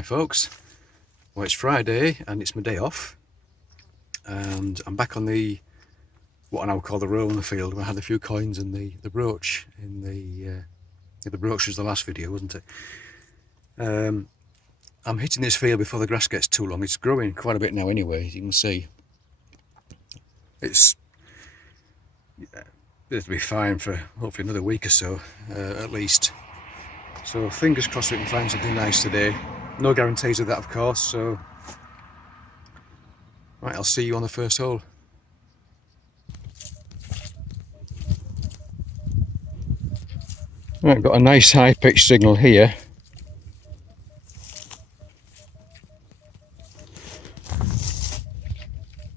Hi folks, well it's Friday and it's my day off and I'm back on the what I now call the row in the field where I had a few coins and the brooch in the brooch was the last video, wasn't it? I'm hitting this field before the grass gets too long. It's growing quite a bit now anyway, as you can see. It'll be fine for hopefully another week or so at least. So fingers crossed we can find something nice today. No guarantees of that, of course, so right, I'll see you on the first hole. Right, got a nice high pitch signal here.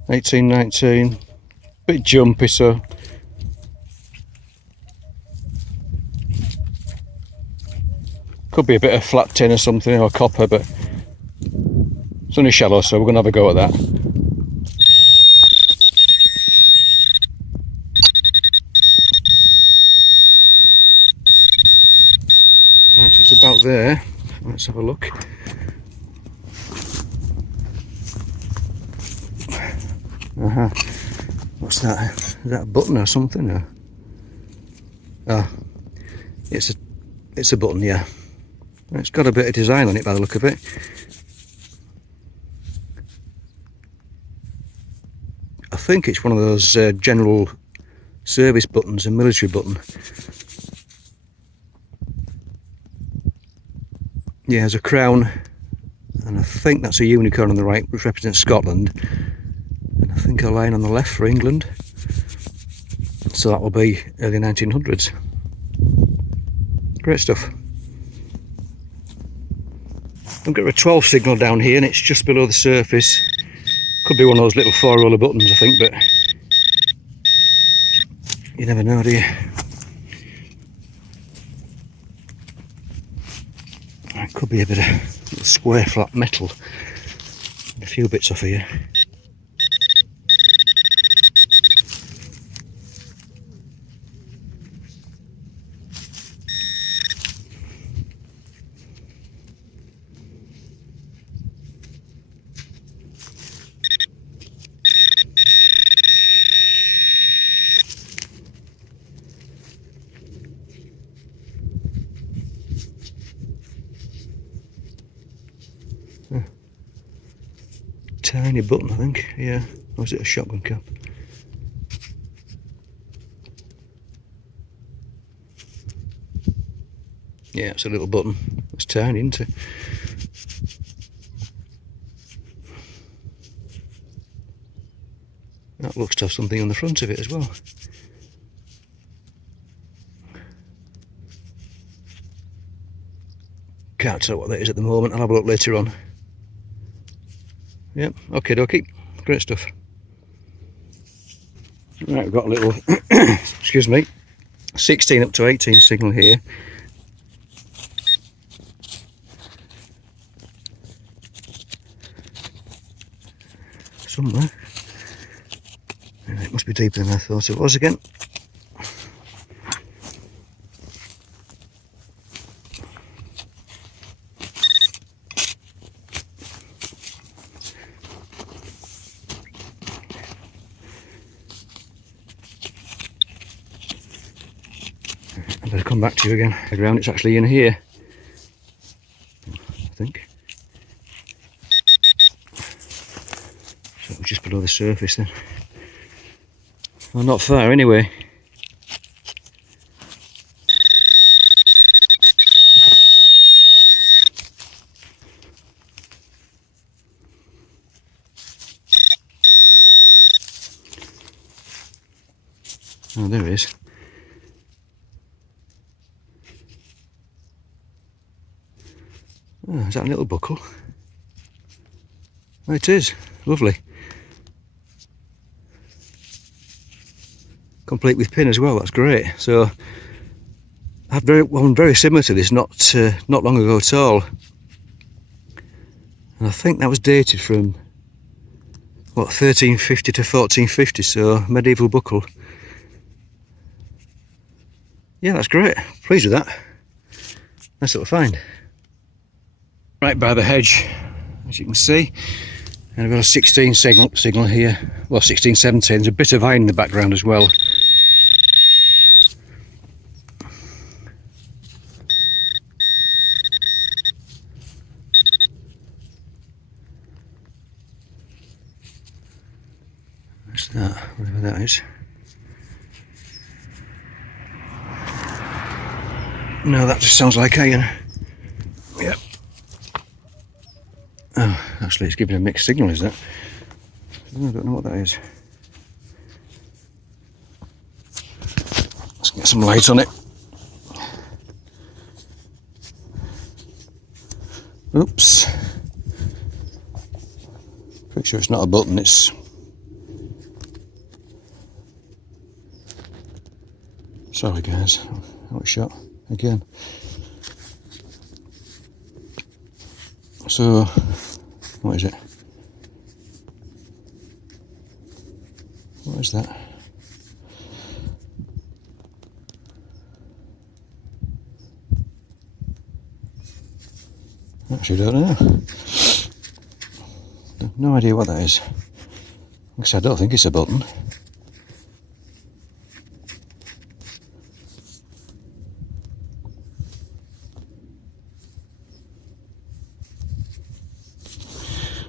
$18.19, bit jumpy, so could be a bit of flat tin or something, or copper, but it's only shallow, so we're going to have a go at that. Right, so it's about there. Let's have a look. What's that? Is that a button or something? Or? Oh, it's a button, yeah. It's got a bit of design on it by the look of it. I think it's one of those general service buttons, a military button. Yeah, there's a crown, and I think that's a unicorn on the right, which represents Scotland, and I think a line on the left for England. So that will be early 1900s. Great stuff. I've got a 12 signal down here, and it's just below the surface. Could be one of those little 4-roller buttons, I think, but you never know, do you? It could be a bit of little square flat metal. A few bits off here. Tiny button, I think. Yeah, or is it a shotgun cap? Yeah, it's a little button. It's tiny, isn't it? That looks to have something on the front of it as well. Can't tell what that is at the moment. I'll have a look later on. Yep, okie dokie, great stuff. Right, we've got a little, excuse me, 16 up to 18 signal here. Somewhere. It must be deeper than I thought it was again. I better come back to you again. The ground, it's actually in here, I think. So it was just below the surface then. Well, not far anyway. Oh, there it is. Oh, is that a little buckle? Oh, it is. Lovely. Complete with pin as well, that's great. So I had one very similar to this not long ago at all. And I think that was dated from what, 1350 to 1450, so medieval buckle. Yeah, that's great. Pleased with that. Nice little find. right by the hedge, as you can see. And I've got a 16 signal here. Well, 16, 17. There's a bit of iron in the background as well. What's that? Whatever that is. No, that just sounds like iron. Yep. Oh, actually it's giving a mixed signal, is that? I don't know what that is. Let's get some light on it. Oops. Pretty sure it's not a button, it's... Sorry guys, I was shot again. So, what is it? What is that? Actually don't know. No idea what that is. Because I don't think it's a button.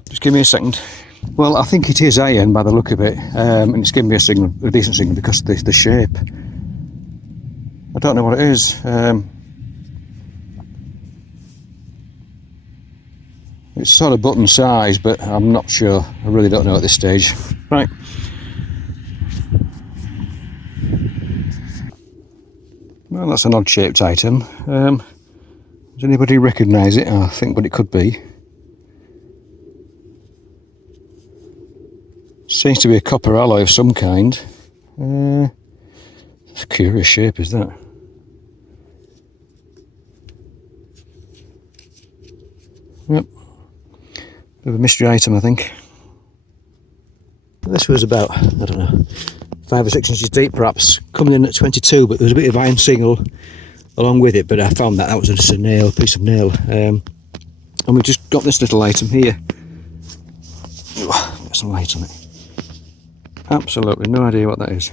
Just give me a second. Well, I think it is iron by the look of it, and it's giving me a signal, a decent signal, because of the shape. I don't know what it is. It's sort of button size, but I'm not sure. I really don't know at this stage. Right. Well, that's an odd shaped item. Does anybody recognise it? I think what it could be. Seems to be a copper alloy of some kind. It's a curious shape, is that? Yep. Bit of a mystery item, I think. This was about, I don't know, 5 or 6 inches deep perhaps, coming in at 22, but there was a bit of iron signal along with it, but I found that was just a nail, piece of nail. And we've just got this little item here. Get some light on it. Absolutely no idea what that is.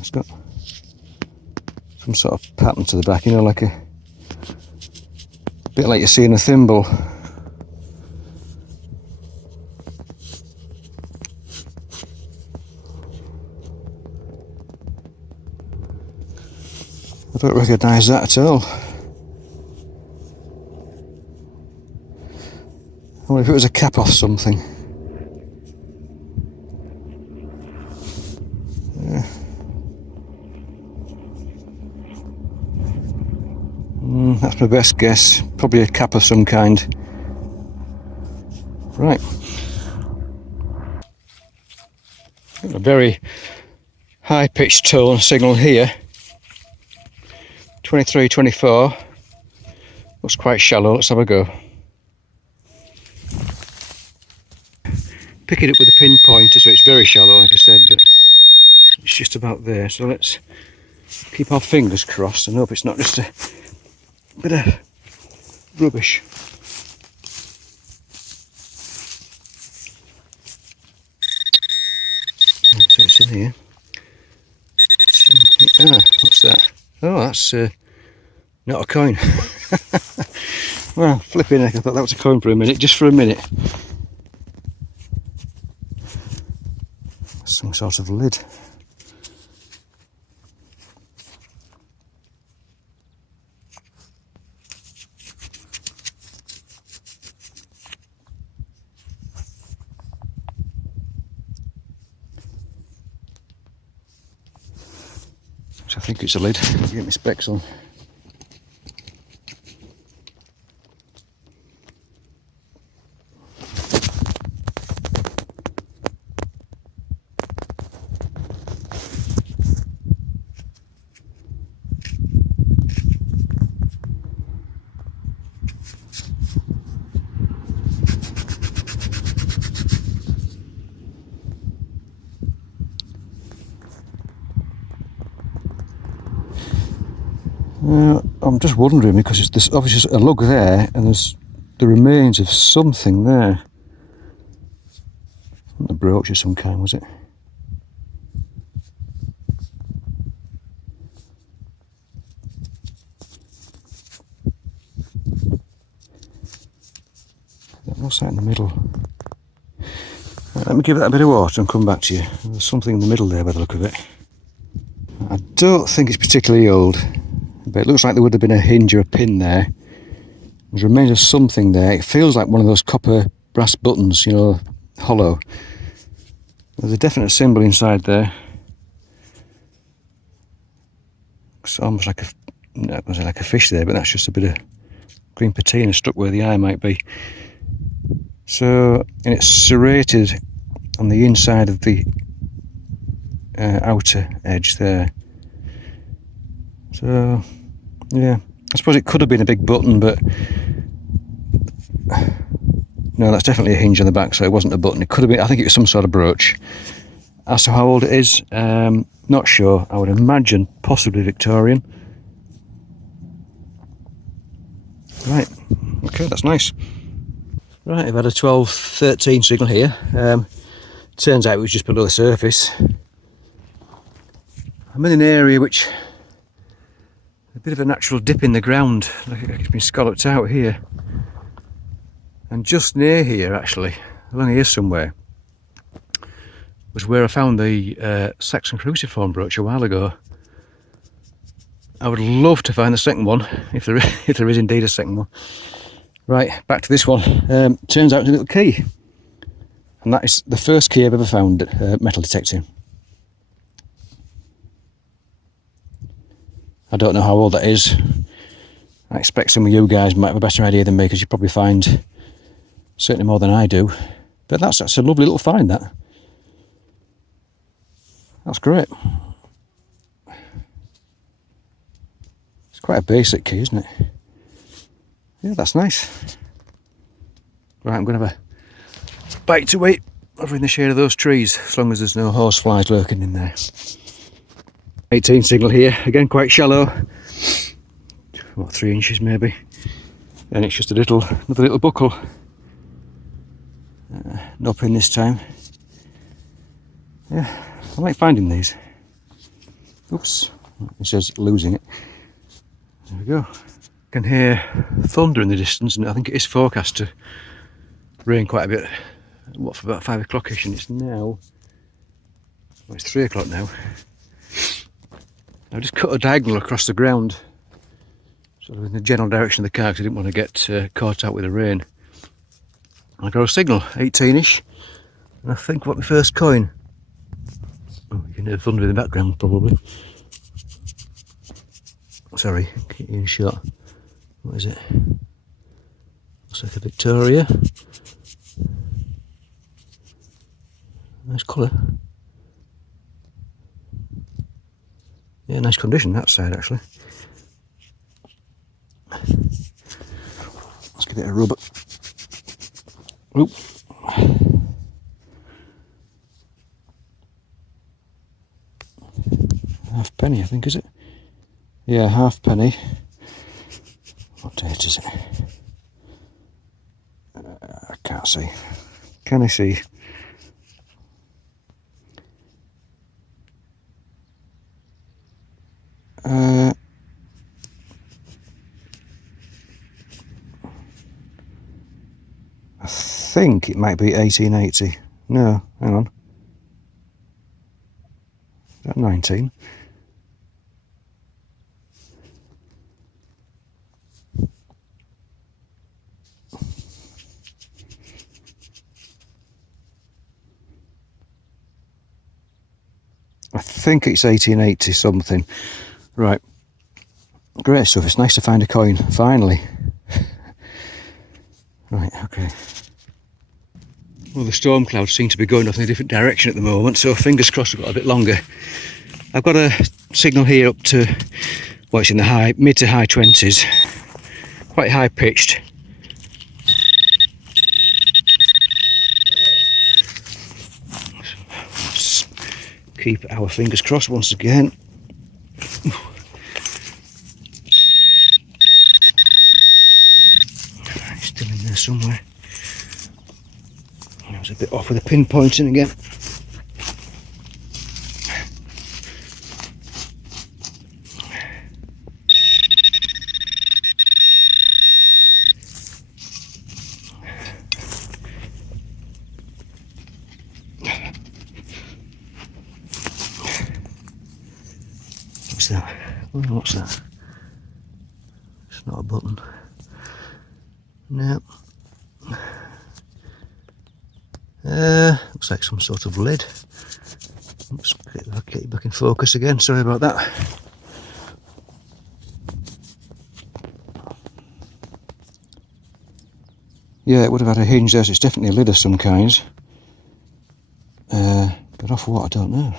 It's got some sort of pattern to the back, you know, like a bit like you see in a thimble. I don't recognise that at all. I wonder if it was a cap off something. That's my best guess. Probably a cap of some kind. Right. A very high pitched tone signal here. 23, 24. Looks quite shallow. Let's have a go. Pick it up with a pinpointer, so it's very shallow, like I said, but it's just about there. So let's keep our fingers crossed and hope it's not just a bit of rubbish. Right, so it's in here. What's that? Oh, that's not a coin. Well, flipping heck, I thought that was a coin for a minute, just for a minute. Some sort of lid. I think it's a lid. Get my specs on. I'm just wondering, because there's obviously a lug there and there's the remains of something there. A brooch of some kind, was it? What's that in the middle? Right, let me give that a bit of water and come back to you. There's something in the middle there by the look of it. I don't think it's particularly old, but it looks like there would have been a hinge or a pin there. There's remains of something there. It feels like one of those copper brass buttons, you know, hollow. There's a definite symbol inside there. It's almost like a fish there, but that's just a bit of green patina stuck where the eye might be. So, and it's serrated on the inside of the outer edge there. So, yeah, I suppose it could have been a big button, but no, that's definitely a hinge on the back, so it wasn't a button. It could have been, I think it was some sort of brooch. As to how old it is, not sure. I would imagine possibly Victorian. Right, okay, that's nice. Right, I've had a 12-13 signal here. Turns out it was just below the surface. I'm in an area which a bit of a natural dip in the ground, like it's been scalloped out here. And just near here, actually, along here somewhere, was where I found the Saxon cruciform brooch a while ago. I would love to find the second one, if there is indeed a second one. Right, back to this one. Turns out it's a little key. And that is the first key I've ever found at metal detecting. I don't know how old that is. I expect some of you guys might have a better idea than me, because you probably find certainly more than I do. But that's a lovely little find, that. That's great. It's quite a basic key, isn't it? Yeah, that's nice. Right, I'm going to have a bite to wait over in the shade of those trees, as long as there's no horseflies lurking in there. 18 signal here, again quite shallow, what, 3 inches maybe, and it's just another little buckle. No pin this time. Yeah, I like finding these. Oops, it says losing it. There we go. I can hear thunder in the distance, and I think it is forecast to rain quite a bit. What, for about 5 o'clock-ish, and it's now, well, it's 3 o'clock now. I just cut a diagonal across the ground, sort of in the general direction of the car, because I didn't want to get caught out with the rain. I got a signal, 18-ish, and I think what my first coin. Oh, you can hear thunder in the background probably. Sorry, keep you in shot. What is it? Looks like a Victoria. Nice colour. Yeah, nice condition that side actually. Let's give it a rub. Oop. Halfpenny, I think, is it? Yeah, halfpenny. What date is it? I can't see. Can I see? I think it might be 1880. No, hang on. Is that 19? I think it's 1880 something. Right. Great stuff. It's nice to find a coin, finally. Right, okay. Well, the storm clouds seem to be going off in a different direction at the moment, so fingers crossed we've got a bit longer. I've got a signal here up to, well, it's in the mid to high 20s. Quite high pitched. Let's keep our fingers crossed once again. somewhere. I was a bit off with the pinpointing again. What's that? Oh, what's that? It's not a button. No. Looks like some sort of lid. Oops, I'll get you back in focus again. Sorry about that. Yeah, it would have had a hinge there, so it's definitely a lid of some kind. But off what, I don't know.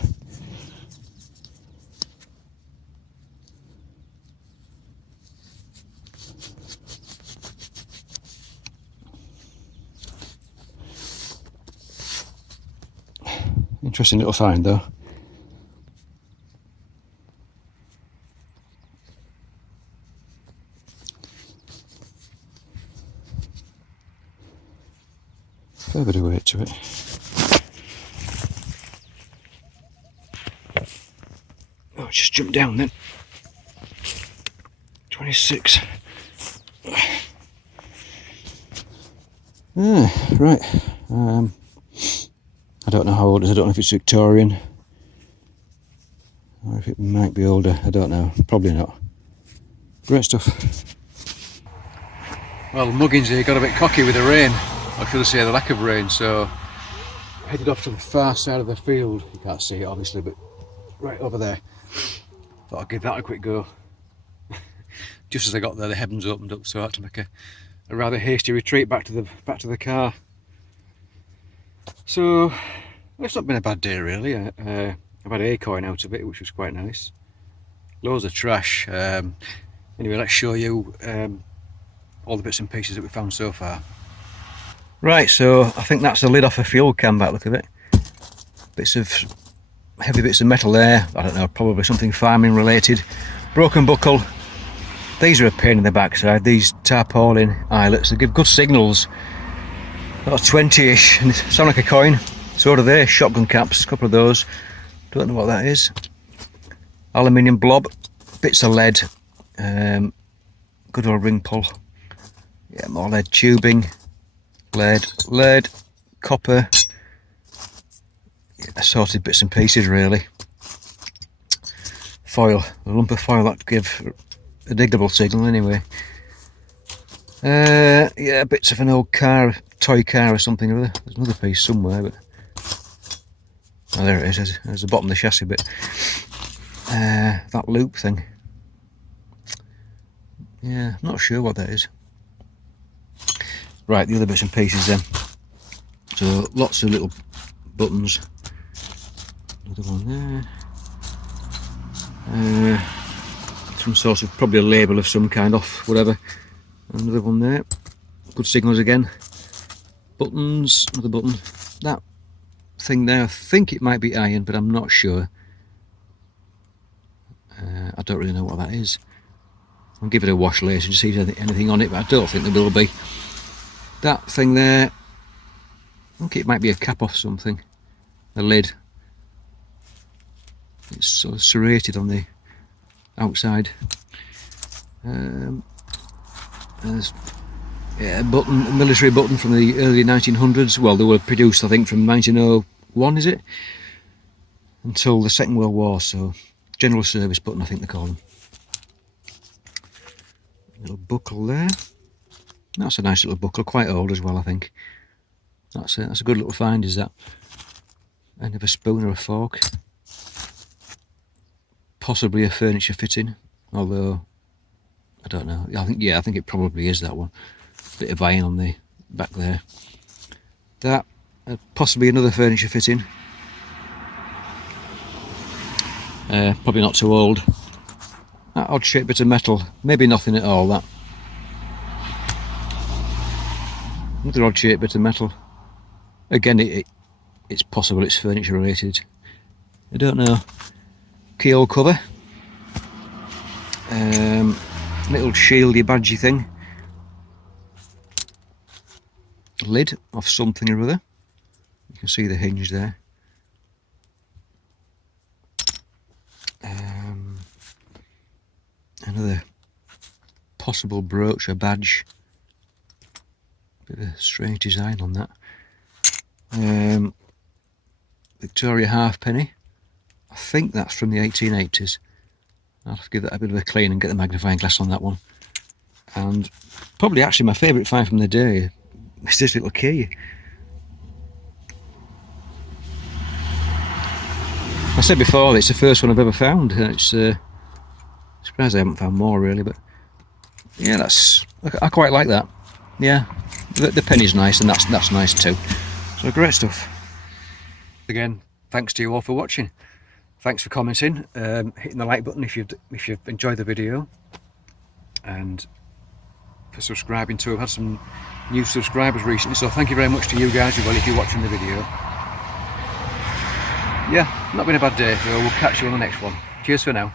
Interesting little find though. Fair bit of weight to it. Oh, just jump down then. 26. Right. I don't know how old it is. I don't know if it's Victorian or if it might be older. I don't know. Probably not. Great stuff. Well, Muggins here got a bit cocky with the rain. Or should I say the lack of rain. So headed off to the far side of the field. You can't see it obviously, but right over there. Thought I'd give that a quick go. Just as I got there, the heavens opened up, so I had to make a rather hasty retreat back to the car. So it's not been a bad day really. I've had acorn out of it, which was quite nice. Loads of trash. Anyway, let's show you all the bits and pieces that we found so far. Right, so I think that's the lid off a fuel can back look of it. Heavy bits of metal there. I don't know, probably something farming related. Broken buckle. These are a pain in the backside. These tarpaulin eyelets, they give good signals. About 20-ish, and they sound like a coin. So do they. Shotgun caps, a couple of those. Don't know what that is. Aluminium blob, bits of lead. Good old ring pull. Yeah, more lead tubing. Lead, copper. Assorted bits and pieces really. Foil, a lump of foil that give a diggable signal anyway. Yeah, bits of an old car, toy car or something or other. There's another piece somewhere, but oh, there it is. There's the bottom of the chassis bit. That loop thing. Yeah, I'm not sure what that is. Right, the other bits and pieces then. So lots of little buttons. Another one there. Some sort of, probably a label of some kind off, whatever. Another one there. Good signals again. Buttons, another button. That thing there, I think it might be iron, but I'm not sure. I don't really know what that is. I'll give it a wash later to see if there's anything on it, but I don't think there will be. That thing there, I think it might be a cap off something. A lid. It's sort of serrated on the outside. There's a button, a military button from the early 1900s. Well, they were produced, I think, from 1901, is it? Until the Second World War, so general service button, I think they call them. Little buckle there. That's a nice little buckle, quite old as well, I think. That's a good little find, is that? End of a spoon or a fork. Possibly a furniture fitting, although I don't know. I think it probably is that one. Bit of iron on the back there. That possibly another furniture fitting. Probably not too old. That odd shaped bit of metal, maybe nothing at all. That another odd shaped bit of metal. Again, it's possible it's furniture related. I don't know. Keyhole cover. Little shieldy badgy thing. lid of something or other. You can see the hinge there. Another possible brooch or badge. Bit of a strange design on that. Victoria halfpenny. I think that's from the 1880s. I'll have to give that a bit of a clean and get the magnifying glass on that one. And probably actually my favourite find from the day is this little key. I said before it's the first one I've ever found. It's surprised I haven't found more really, but yeah, I quite like that. Yeah, the penny's nice, and that's nice too. So great stuff. Again, thanks to you all for watching. Thanks for commenting, hitting the like button if you've enjoyed the video, and for subscribing too. I've had some new subscribers recently, so thank you very much to you guys as well if you're watching the video. Yeah, not been a bad day, so we'll catch you on the next one. Cheers for now.